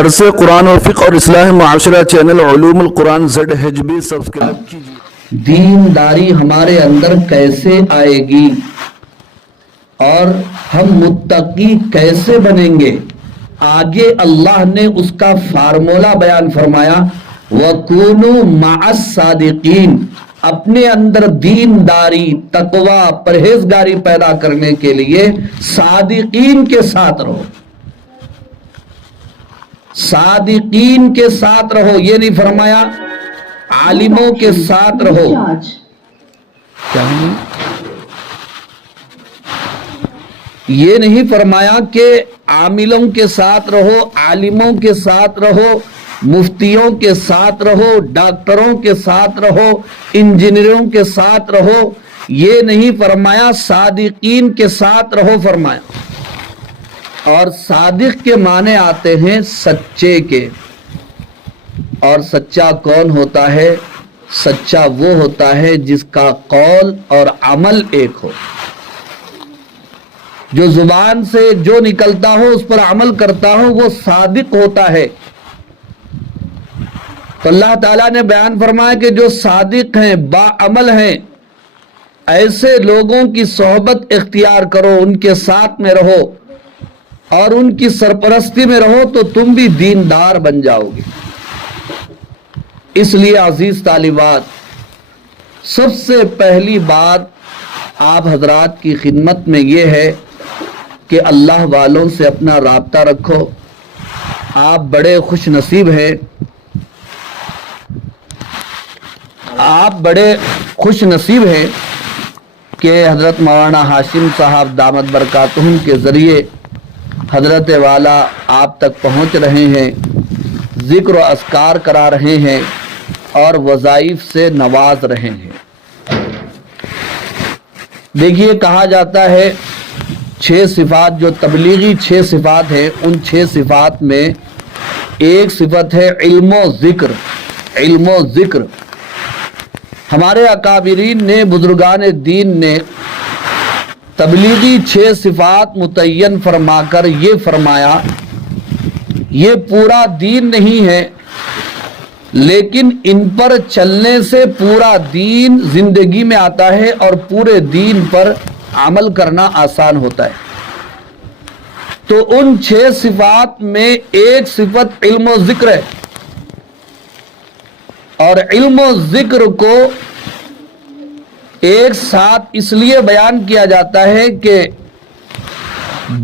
درس قرآن و فقہ اور اصلاح معاشرہ چینل علوم القرآن ZHB سبسکرائب کیجیے۔ دینداری ہمارے اندر کیسے آئے گی اور ہم متقی کیسے بنیں گے؟ آگے اللہ نے اس کا فارمولہ بیان فرمایا، وَكُونُوا مَعَ الصَّادِقِينَ۔ اپنے اندر دینداری، تقوی، پرہیزگاری پیدا کرنے کے لیے صادقین کے ساتھ رہو، صادقین کے ساتھ رہو۔ یہ نہیں فرمایا عالموں کے ساتھ رہو، یہ نہیں فرمایا کہ عاملوں کے ساتھ رہو، عالموں کے ساتھ رہو، مفتیوں کے ساتھ رہو، ڈاکٹروں کے ساتھ رہو، انجینئروں کے ساتھ رہو۔ یہ نہیں فرمایا صادقین کے ساتھ رہو فرمایا۔ اور صادق کے معنی آتے ہیں سچے کے، اور سچا کون ہوتا ہے؟ سچا وہ ہوتا ہے جس کا قول اور عمل ایک ہو، جو زبان سے جو نکلتا ہو اس پر عمل کرتا ہو، وہ صادق ہوتا ہے۔ تو اللہ تعالیٰ نے بیان فرمایا کہ جو صادق ہیں، باعمل ہیں، ایسے لوگوں کی صحبت اختیار کرو، ان کے ساتھ میں رہو اور ان کی سرپرستی میں رہو تو تم بھی دیندار بن جاؤ گے۔ اس لیے عزیز طالبات، سب سے پہلی بات آپ حضرات کی خدمت میں یہ ہے کہ اللہ والوں سے اپنا رابطہ رکھو۔ آپ بڑے خوش نصیب ہیں، آپ بڑے خوش نصیب ہیں کہ حضرت مولانا ہاشم صاحب دامت برکاتہم کے ذریعے حضرت والا آپ تک پہنچ رہے ہیں، ذکر و اذکار کرا رہے ہیں اور وظائف سے نواز رہے ہیں۔ دیکھیے، کہا جاتا ہے 6 صفات جو تبلیغی 6 صفات ہیں، ان 6 صفات میں ایک صفت ہے علم و ذکر۔ علم و ذکر ہمارے اکابرین نے، بزرگان دین نے تبلیغی 6 صفات متعین فرما کر یہ فرمایا، یہ پورا دین نہیں ہے، لیکن ان پر چلنے سے پورا دین زندگی میں آتا ہے اور پورے دین پر عمل کرنا آسان ہوتا ہے۔ تو ان 6 صفات میں ایک صفت علم و ذکر ہے، اور علم و ذکر کو ایک ساتھ اس لیے بیان کیا جاتا ہے کہ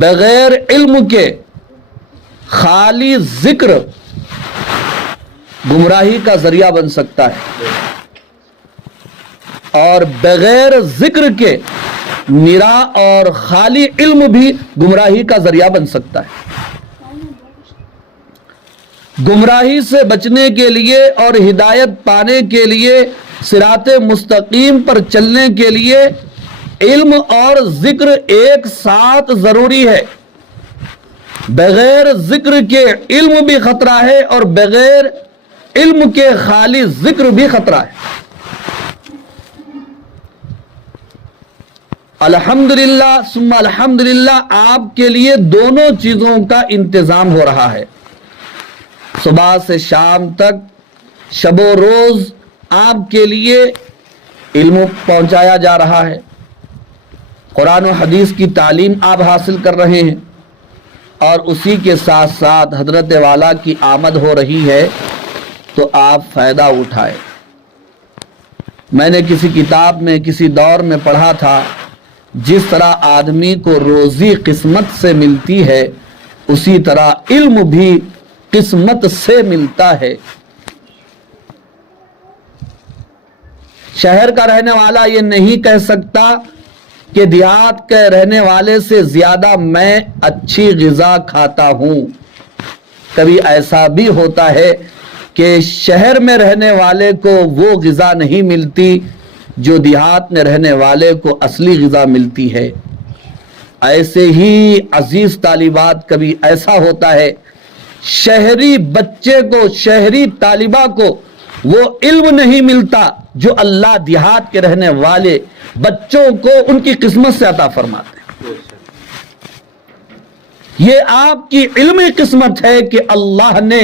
بغیر علم کے خالی ذکر گمراہی کا ذریعہ بن سکتا ہے، اور بغیر ذکر کے نرا اور خالی علم بھی گمراہی کا ذریعہ بن سکتا ہے۔ گمراہی سے بچنے کے لیے اور ہدایت پانے کے لیے، صراط مستقیم پر چلنے کے لیے علم اور ذکر ایک ساتھ ضروری ہے۔ بغیر ذکر کے علم بھی خطرہ ہے اور بغیر علم کے خالی ذکر بھی خطرہ ہے۔ الحمدللہ ثم الحمدللہ آپ کے لیے دونوں چیزوں کا انتظام ہو رہا ہے۔ صبح سے شام تک، شب و روز آپ کے لیے علم پہنچایا جا رہا ہے، قرآن و حدیث کی تعلیم آپ حاصل کر رہے ہیں، اور اسی کے ساتھ ساتھ حضرت والا کی آمد ہو رہی ہے تو آپ فائدہ اٹھائیں۔ میں نے کسی کتاب میں کسی دور میں پڑھا تھا، جس طرح آدمی کو روزی قسمت سے ملتی ہے، اسی طرح علم بھی قسمت سے ملتا ہے۔ شہر کا رہنے والا یہ نہیں کہہ سکتا کہ دیہات کے رہنے والے سے زیادہ میں اچھی غذا کھاتا ہوں۔ کبھی ایسا بھی ہوتا ہے کہ شہر میں رہنے والے کو وہ غذا نہیں ملتی جو دیہات میں رہنے والے کو اصلی غذا ملتی ہے۔ ایسے ہی عزیز طالبات، کبھی ایسا ہوتا ہے شہری بچے کو، شہری طالبہ کو وہ علم نہیں ملتا جو اللہ دیہات کے رہنے والے بچوں کو ان کی قسمت سے عطا فرماتے ہیں۔ یہ آپ کی علمی قسمت ہے کہ اللہ نے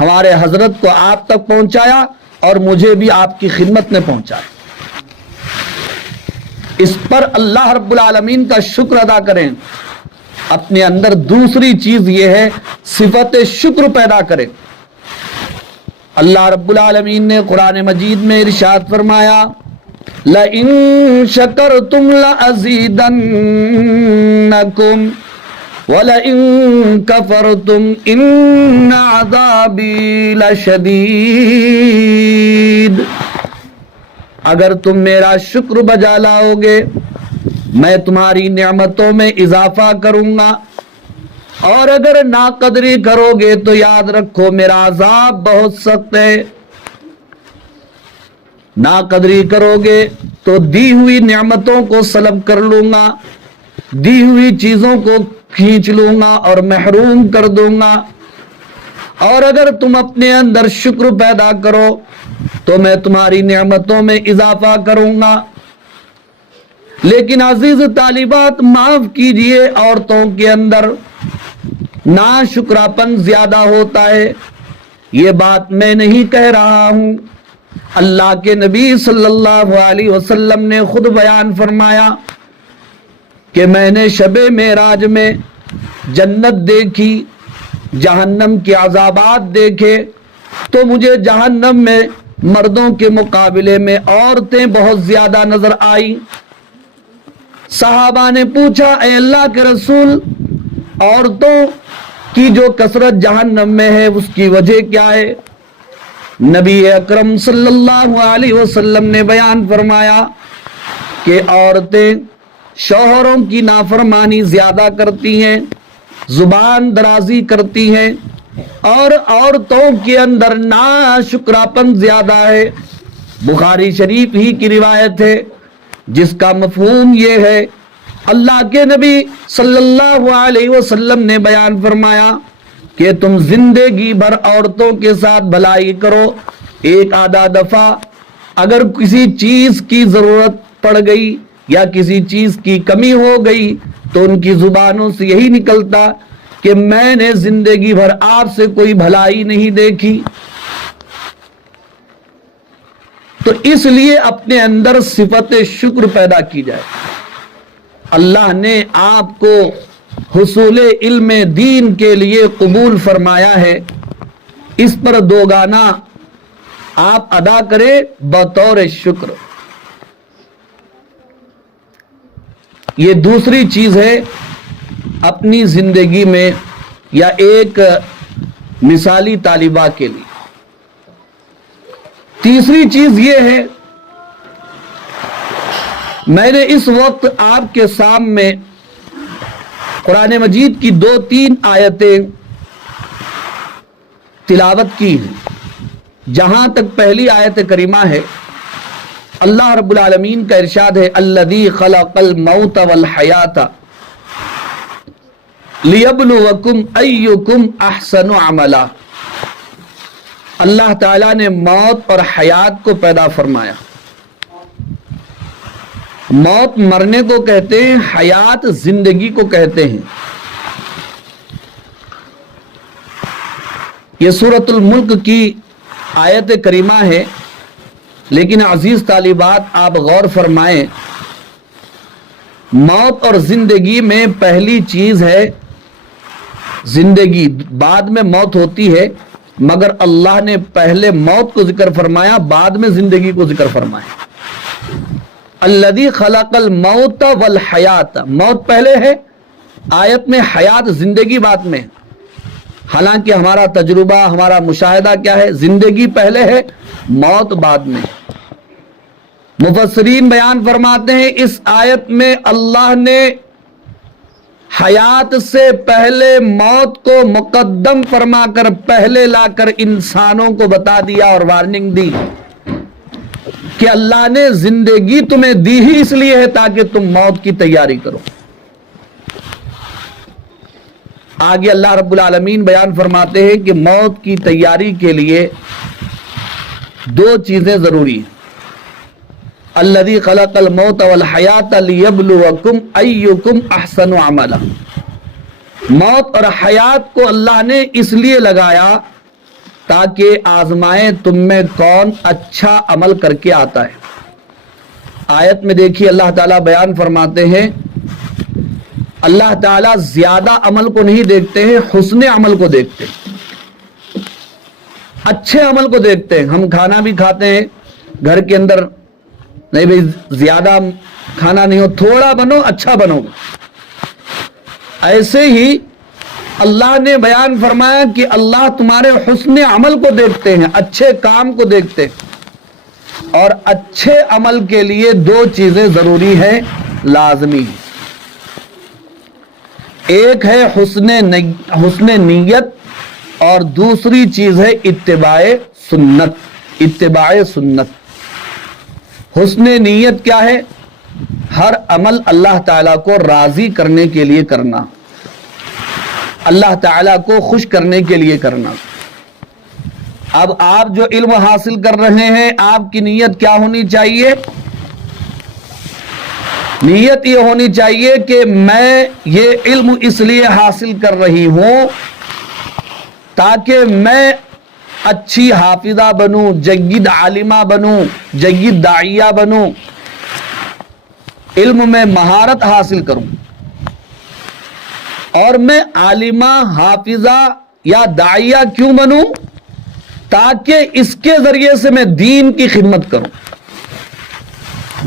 ہمارے حضرت کو آپ تک پہنچایا اور مجھے بھی آپ کی خدمت میں پہنچایا. اس پر اللہ رب العالمین کا شکر ادا کریں. اپنے اندر دوسری چیز یہ ہے صفت شکر پیدا کریں. اللہ رب العالمین نے قرآن مجید میں ارشاد فرمایا لَإِن شَكَرْتُمْ لَأَزِيدَنَّكُمْ وَلَئِن كَفَرْتُمْ إِنَّ عَذَابِي لَشَدِيدٌ. اگر تم میرا شکر بجا لاؤ گے میں تمہاری نعمتوں میں اضافہ کروں گا، اور اگر ناقدری کرو گے تو یاد رکھو میرا عذاب بہت سخت ہے. ناقدری کرو گے تو دی ہوئی نعمتوں کو سلب کر لوں گا، دی ہوئی چیزوں کو کھینچ لوں گا اور محروم کر دوں گا. اور اگر تم اپنے اندر شکر پیدا کرو تو میں تمہاری نعمتوں میں اضافہ کروں گا. لیکن عزیز طالبات معاف کیجئے، عورتوں کے اندر ناشکراپن زیادہ ہوتا ہے. یہ بات میں نہیں کہہ رہا ہوں، اللہ کے نبی صلی اللہ علیہ وسلم نے خود بیان فرمایا کہ میں نے شب معراج میں جنت دیکھی، جہنم کے عذابات دیکھے، تو مجھے جہنم میں مردوں کے مقابلے میں عورتیں بہت زیادہ نظر آئیں. صحابہ نے پوچھا اے اللہ کے رسول، عورتوں کی جو کثرت جہنم میں ہے اس کی وجہ کیا ہے؟ نبی اکرم صلی اللہ علیہ وسلم نے بیان فرمایا کہ عورتیں شوہروں کی نافرمانی زیادہ کرتی ہیں، زبان درازی کرتی ہیں، اور عورتوں کے اندر ناشکراپن زیادہ ہے. بخاری شریف ہی کی روایت ہے جس کا مفہوم یہ ہے اللہ کے نبی صلی اللہ علیہ وسلم نے بیان فرمایا کہ تم زندگی بھر عورتوں کے ساتھ بھلائی کرو، ایک آدھا دفعہ اگر کسی چیز کی ضرورت پڑ گئی یا کسی چیز کی کمی ہو گئی تو ان کی زبانوں سے یہی نکلتا کہ میں نے زندگی بھر آپ سے کوئی بھلائی نہیں دیکھی. تو اس لیے اپنے اندر صفت شکر پیدا کی جائے. اللہ نے آپ کو حصول علم دین کے لیے قبول فرمایا ہے، اس پر دوگانا آپ ادا کریں بطور شکر. یہ دوسری چیز ہے اپنی زندگی میں یا ایک مثالی طالبہ کے لیے. تیسری چیز یہ ہے میں نے اس وقت آپ کے سامنے قرآن مجید کی 2-3 آیتیں تلاوت کی ہیں. جہاں تک پہلی آیت کریمہ ہے اللہ رب العالمین کا ارشاد ہے الذی خلق الموت والحیات لیبلوکم ایکم احسن عملا. اللہ تعالیٰ نے موت اور حیات کو پیدا فرمایا. موت مرنے کو کہتے ہیں، حیات زندگی کو کہتے ہیں. یہ سورۃ الملک کی آیت کریمہ ہے، لیکن عزیز طالبات آپ غور فرمائیں، موت اور زندگی میں پہلی چیز ہے زندگی، بعد میں موت ہوتی ہے، مگر اللہ نے پہلے موت کو ذکر فرمایا بعد میں زندگی کو ذکر فرمایا. الذی خلق الموت والحیات، موت پہلے ہے آیت میں، حیات زندگی بعد میں. حالانکہ ہمارا تجربہ، ہمارا مشاہدہ کیا ہے؟ زندگی پہلے ہے، موت بعد میں. مفسرین بیان فرماتے ہیں اس آیت میں اللہ نے حیات سے پہلے موت کو مقدم فرما کر پہلے لا کر انسانوں کو بتا دیا اور وارننگ دی کہ اللہ نے زندگی تمہیں دی ہی اس لیے ہے تاکہ تم موت کی تیاری کرو. آگے اللہ رب العالمین بیان فرماتے ہیں کہ موت کی تیاری کے لیے 2 چیزیں ضروری ہیں. الذی خلق الموت والحیات لیبلوکم ایکم احسن عملا. موت اور حیات کو اللہ نے اس لیے لگایا تاکہ آزمائے تم میں کون اچھا عمل کر کے آتا ہے۔ آیت میں دیکھیے اللہ تعالیٰ بیان فرماتے ہیں، اللہ تعالیٰ زیادہ عمل کو نہیں دیکھتے ہیں، حسن عمل کو دیکھتے ہیں، اچھے عمل کو دیکھتے ہیں۔ ہم کھانا بھی کھاتے ہیں گھر کے اندر، نہیں بھئی زیادہ کھانا نہیں ہو، تھوڑا بنو اچھا بنو۔ ایسے ہی اللہ نے بیان فرمایا کہ اللہ تمہارے حسن عمل کو دیکھتے ہیں، اچھے کام کو دیکھتے ہیں، اور اچھے عمل کے لیے دو چیزیں ضروری ہیں، لازمی۔ ایک ہے حسن نیت، اور دوسری چیز ہے اتباع سنت۔ اتباع سنت، حسن نیت کیا ہے؟ ہر عمل اللہ تعالیٰ کو راضی کرنے کے لیے کرنا، اللہ تعالیٰ کو خوش کرنے کے لیے کرنا۔ اب آپ جو علم حاصل کر رہے ہیں، آپ کی نیت کیا ہونی چاہیے؟ نیت یہ ہونی چاہیے کہ میں یہ علم اس لیے حاصل کر رہی ہوں تاکہ میں اچھی حافظہ بنوں، جید عالمہ بنوں، جید داعیہ بنوں، علم میں مہارت حاصل کروں، اور میں عالمہ، حافظہ یا داعیہ کیوں بنوں؟ تاکہ اس کے ذریعے سے میں دین کی خدمت کروں۔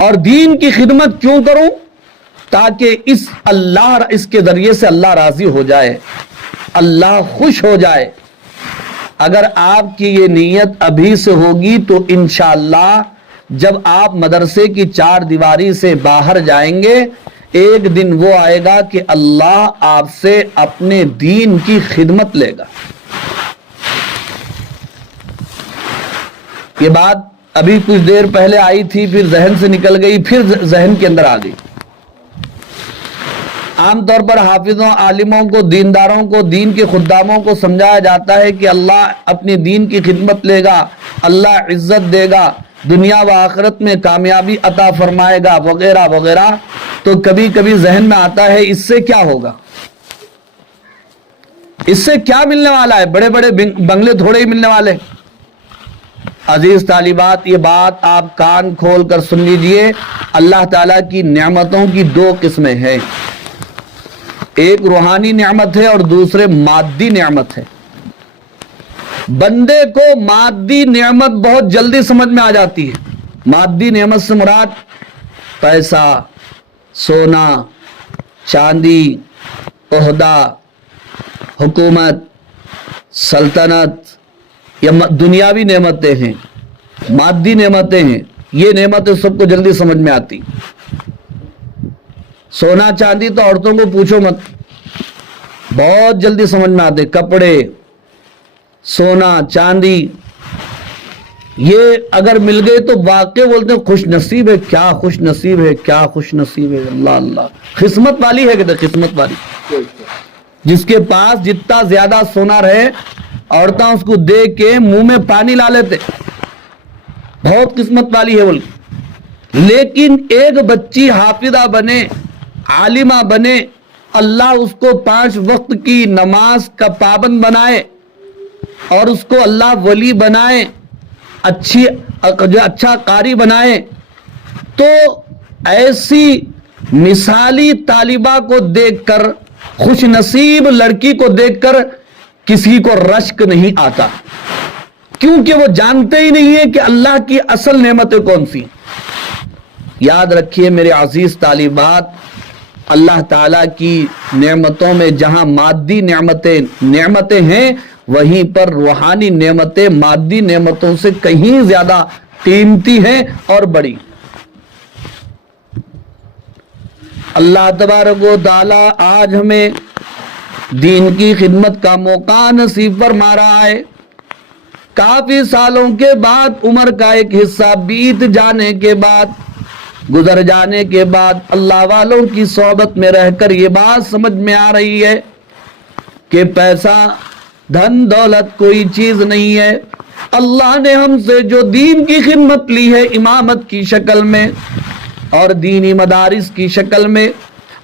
اور دین کی خدمت کیوں کروں؟ تاکہ اس کے ذریعے سے اللہ راضی ہو جائے، اللہ خوش ہو جائے۔ اگر آپ کی یہ نیت ابھی سے ہوگی تو انشاءاللہ جب آپ مدرسے کی چار دیواری سے باہر جائیں گے، ایک دن وہ آئے گا کہ اللہ آپ سے اپنے دین کی خدمت لے گا۔ یہ بات ابھی کچھ دیر پہلے آئی تھی، پھر ذہن سے نکل گئی، پھر ذہن کے اندر آ گئی۔ عام طور پر حافظوں، عالموں کو، دینداروں کو، دین کے خداموں کو سمجھایا جاتا ہے کہ اللہ اپنے دین کی خدمت لے گا، اللہ عزت دے گا، دنیا و آخرت میں کامیابی عطا فرمائے گا، وغیرہ وغیرہ۔ تو کبھی کبھی ذہن میں آتا ہے اس سے کیا ہوگا، اس سے کیا ملنے والا ہے؟ بڑے بڑے بنگلے تھوڑے ہی ملنے والے۔ عزیز طالبات، یہ بات آپ کان کھول کر سن لیجئے، اللہ تعالیٰ کی نعمتوں کی دو قسمیں ہیں، ایک روحانی نعمت ہے اور دوسرے مادی نعمت ہے۔ بندے کو مادی نعمت بہت جلدی سمجھ میں آ جاتی ہے۔ مادی نعمت سے مراد پیسہ، سونا، چاندی، عہدہ، حکومت، سلطنت، یا دنیاوی نعمتیں ہیں، مادی نعمتیں ہیں۔ یہ نعمتیں سب کو جلدی سمجھ میں آتی۔ سونا چاندی تو عورتوں کو پوچھو مت، بہت جلدی سمجھ میں آتے۔ کپڑے، سونا چاندی، یہ اگر مل گئے تو واقعی بولتے ہیں خوش نصیب ہے، کیا خوش نصیب ہے، کیا خوش نصیب ہے، اللہ اللہ، قسمت والی ہے، کہتے قسمت والی۔ جس کے پاس جتنا زیادہ سونا رہے، عورتیں اس کو دیکھ کے منہ میں پانی لا لیتے، بہت قسمت والی ہے بولتے۔ لیکن ایک بچی حافظہ بنے، عالمہ بنے، اللہ اس کو 5 وقت کی نماز کا پابند بنائے، اور اس کو اللہ ولی بنائے، اچھا قاری بنائے، تو ایسی مثالی طالبہ کو دیکھ کر، خوش نصیب لڑکی کو دیکھ کر کسی کو رشک نہیں آتا، کیونکہ وہ جانتے ہی نہیں ہے کہ اللہ کی اصل نعمتیں کون سی۔ یاد رکھیے میرے عزیز طالبات، اللہ تعالیٰ کی نعمتوں میں جہاں مادی نعمتیں ہیں، وہیں پر روحانی نعمتیں مادی نعمتوں سے کہیں زیادہ قیمتی ہیں اور بڑی۔ اللہ تبارک و تعالی آج ہمیں دین کی خدمت کا موقع نصیب فرما رہا ہے۔ کافی سالوں کے بعد، عمر کا ایک حصہ بیت جانے کے بعد، گزر جانے کے بعد، اللہ والوں کی صحبت میں رہ کر یہ بات سمجھ میں آ رہی ہے کہ پیسہ، دھن دولت کوئی چیز نہیں ہے۔ اللہ نے ہم سے جو دین کی خدمت لی ہے، امامت کی شکل میں اور دینی مدارس کی شکل میں،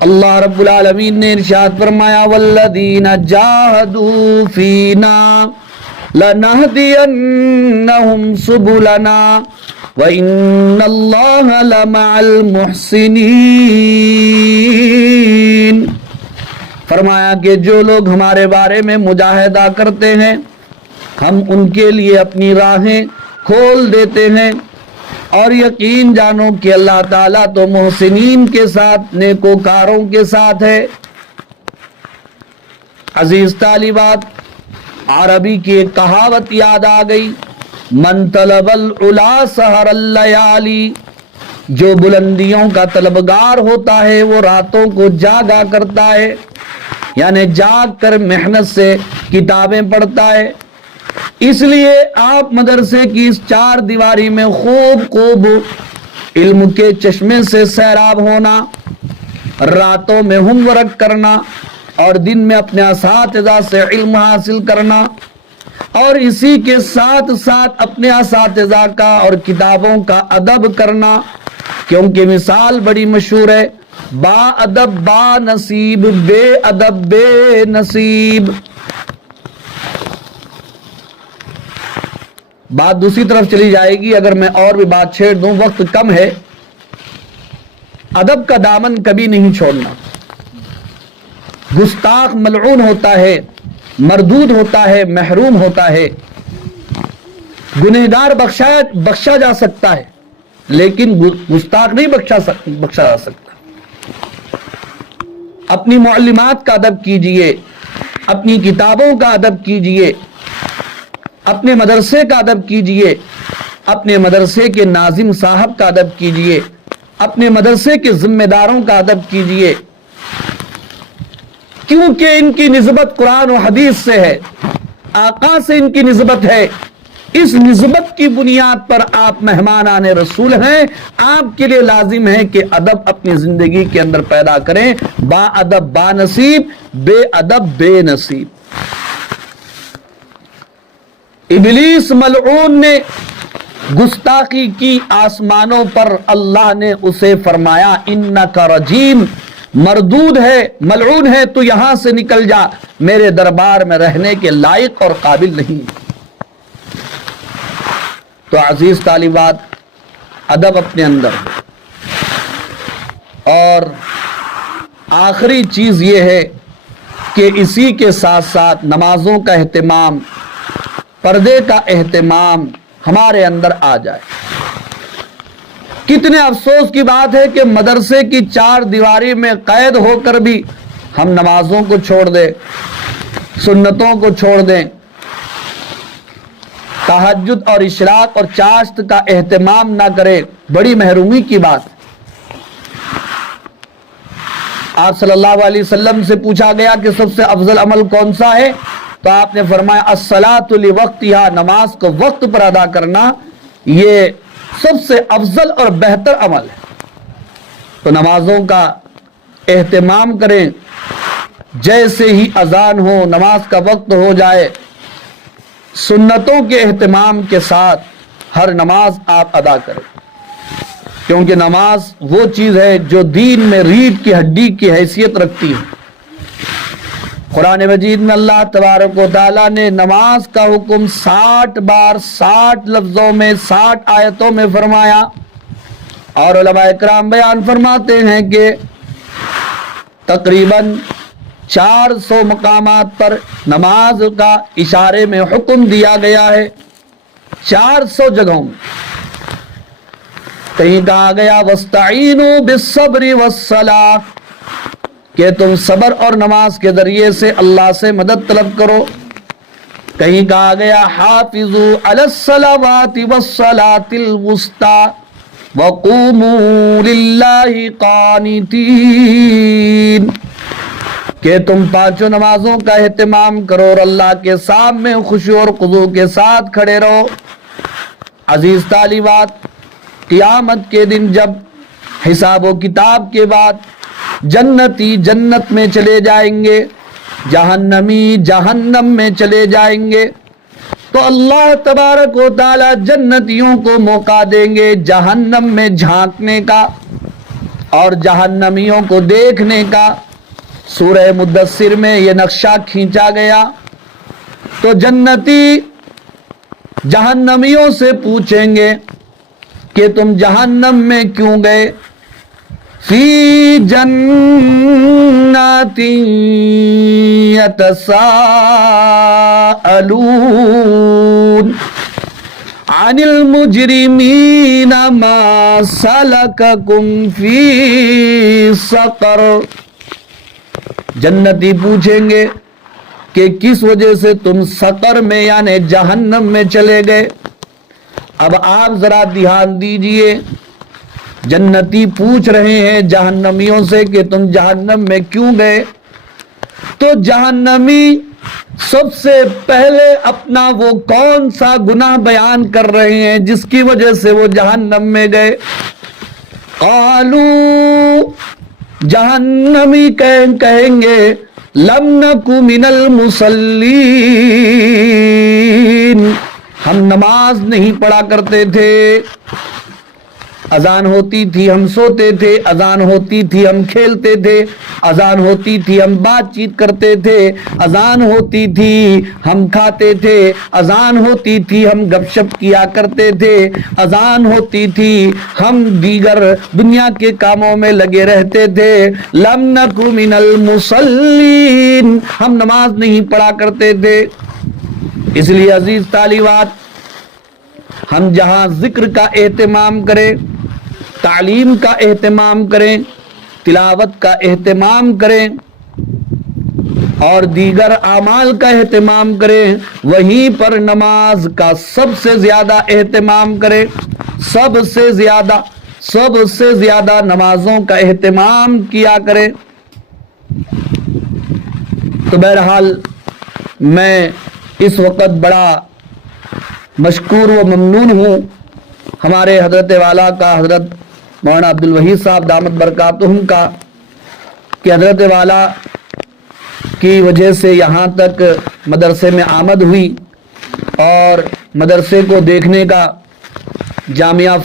اللہ رب العالمین نے ارشاد فرمایا والذین جاہدوا فینا لنہدینہم سبلنا وَإِنَّ اللَّهَ لَمَعَ الْمُحْسِنِينَ۔ فرمایا کہ جو لوگ ہمارے بارے میں مجاہدہ کرتے ہیں ہم ان کے لیے اپنی راہیں کھول دیتے ہیں، اور یقین جانو کہ اللہ تعالیٰ تو محسنین کے ساتھ، نیکوکاروں کے ساتھ ہے۔ عزیز طالبات، عربی کی ایک کہاوت یاد آ گئی، من طلب العلا سحر اللیالی، جو بلندیوں کا طلبگار ہوتا ہے وہ راتوں کو جاگا کرتا ہے، یعنی جاگ کر محنت سے کتابیں پڑھتا ہے۔ اس لیے آپ مدرسے کی اس چار دیواری میں خوب علم کے چشمے سے سیراب ہونا، راتوں میں ہوم ورک کرنا اور دن میں اپنے اساتذہ سے علم حاصل کرنا، اور اسی کے ساتھ ساتھ اپنے اساتذہ کا اور کتابوں کا ادب کرنا، کیونکہ مثال بڑی مشہور ہے، با ادب با نصیب، بے ادب بے نصیب۔ بات دوسری طرف چلی جائے گی اگر میں اور بھی بات چھیڑ دوں، وقت کم ہے۔ ادب کا دامن کبھی نہیں چھوڑنا۔ گستاخ ملعون ہوتا ہے، مردود ہوتا ہے، محروم ہوتا ہے۔ گنہگار بخشا جا سکتا ہے لیکن گستاخ نہیں بخشا جا سکتا۔ اپنی معلمات کا ادب کیجئے، اپنی کتابوں کا ادب کیجئے، اپنے مدرسے کا ادب کیجئے، اپنے مدرسے کے ناظم صاحب کا ادب کیجئے، اپنے مدرسے کے ذمہ داروں کا ادب کیجئے، کیونکہ ان کی نسبت قرآن و حدیث سے ہے، آقا سے ان کی نسبت ہے۔ اس نسبت کی بنیاد پر آپ مہمانان رسول ہیں، آپ کے لیے لازم ہے کہ ادب اپنی زندگی کے اندر پیدا کریں۔ با ادب با نصیب، بے ادب بے نصیب۔ ابلیس ملعون نے گستاخی کی آسمانوں پر، اللہ نے اسے فرمایا انک رجیم، مردود ہے، ملعون ہے، تو یہاں سے نکل جا، میرے دربار میں رہنے کے لائق اور قابل نہیں۔ تو عزیز طالبات، ادب اپنے اندر ہے۔ اور آخری چیز یہ ہے کہ اسی کے ساتھ ساتھ نمازوں کا اہتمام، پردے کا اہتمام ہمارے اندر آ جائے۔ کتنے افسوس کی بات ہے کہ مدرسے کی چار دیواری میں قید ہو کر بھی ہم نمازوں کو چھوڑ دیں، سنتوں کو چھوڑ دیں، تہجد اور اشراق اور چاشت کا اہتمام نہ کریں، بڑی محرومی کی بات۔ آپ صلی اللہ علیہ وسلم سے پوچھا گیا کہ سب سے افضل عمل کون سا ہے، تو آپ نے فرمایا الصلاۃ لوقتہا، نماز کو وقت پر ادا کرنا یہ سب سے افضل اور بہتر عمل ہے۔ تو نمازوں کا اہتمام کریں، جیسے ہی اذان ہو، نماز کا وقت ہو جائے، سنتوں کے اہتمام کے ساتھ ہر نماز آپ ادا کریں، کیونکہ نماز وہ چیز ہے جو دین میں ریڑھ کی ہڈی کی حیثیت رکھتی ہے۔ قرآن مجید میں اللہ تبارک و تعالیٰ نے نماز کا حکم 60 بار 60 لفظوں میں 60 آیتوں میں فرمایا، اور علماء اکرام بیان فرماتے ہیں کہ تقریباً 400 مقامات پر نماز کا اشارے میں حکم دیا گیا ہے، 400 جگہوں میں۔ کہیں کہا گیا وَاسْتَعِینُوا بِالصَّبْرِ وَالصَّلَاةِ، کہ تم صبر اور نماز کے ذریعے سے اللہ سے مدد طلب کرو۔ کہیں کہا گیا حافظوا علی الصلوات والصلاة الوسطى وقوموا للہ قانتین، کہ تم پانچوں نمازوں کا اہتمام کرو اور اللہ کے سامنے خشوع اور خضوع کے ساتھ کھڑے رہو۔ عزیز طالبات، قیامت کے دن جب حساب و کتاب کے بعد جنتی جنت میں چلے جائیں گے، جہنمی جہنم میں چلے جائیں گے، تو اللہ تبارک و تعالی جنتیوں کو موقع دیں گے جہنم میں جھانکنے کا، اور جہنمیوں کو دیکھنے کا سورہ مدثر میں یہ نقشہ کھینچا گیا. تو جنتی جہنمیوں سے پوچھیں گے کہ تم جہنم میں کیوں گئے؟ فی جنات یتساءلون عن المجرمین ما سلککم فی سقر. جنتی پوچھیں گے کہ کس وجہ سے تم سقر میں یعنی جہنم میں چلے گئے. اب آپ ذرا دھیان دیجئے، جنتی پوچھ رہے ہیں جہنمیوں سے کہ تم جہنم میں کیوں گئے. تو جہنمی سب سے پہلے اپنا وہ کون سا گناہ بیان کر رہے ہیں جس کی وجہ سے وہ جہنم میں گئے. قالو، جہنمی کہیں گے لم نک من المصلین، ہم نماز نہیں پڑھا کرتے تھے. اذان ہوتی تھی ہم سوتے تھے، اذان ہوتی تھی ہم کھیلتے تھے، اذان ہوتی تھی ہم بات چیت کرتے تھے، اذان ہوتی تھی ہم کھاتے تھے، اذان ہوتی تھی ہم گپ شپ کیا کرتے تھے، اذان ہوتی تھی ہم دیگر دنیا کے کاموں میں لگے رہتے تھے. لم نک من المصلین، ہم نماز نہیں پڑھا کرتے تھے. اس لیے عزیز طالبات، ہم جہاں ذکر کا اہتمام کریں، تعلیم کا اہتمام کریں، تلاوت کا اہتمام کریں اور دیگر اعمال کا اہتمام کریں، وہیں پر نماز کا سب سے زیادہ اہتمام کریں. سب سے زیادہ نمازوں کا اہتمام کیا کریں. تو بہرحال میں اس وقت بڑا مشکور و ممنون ہوں ہمارے حضرت والا کا، حضرت مولانا عبد الوحید صاحب دامت برکاتہم کا، کہ حضرت والا کی وجہ سے یہاں تک مدرسے میں آمد ہوئی اور مدرسے کو دیکھنے کا جامعہ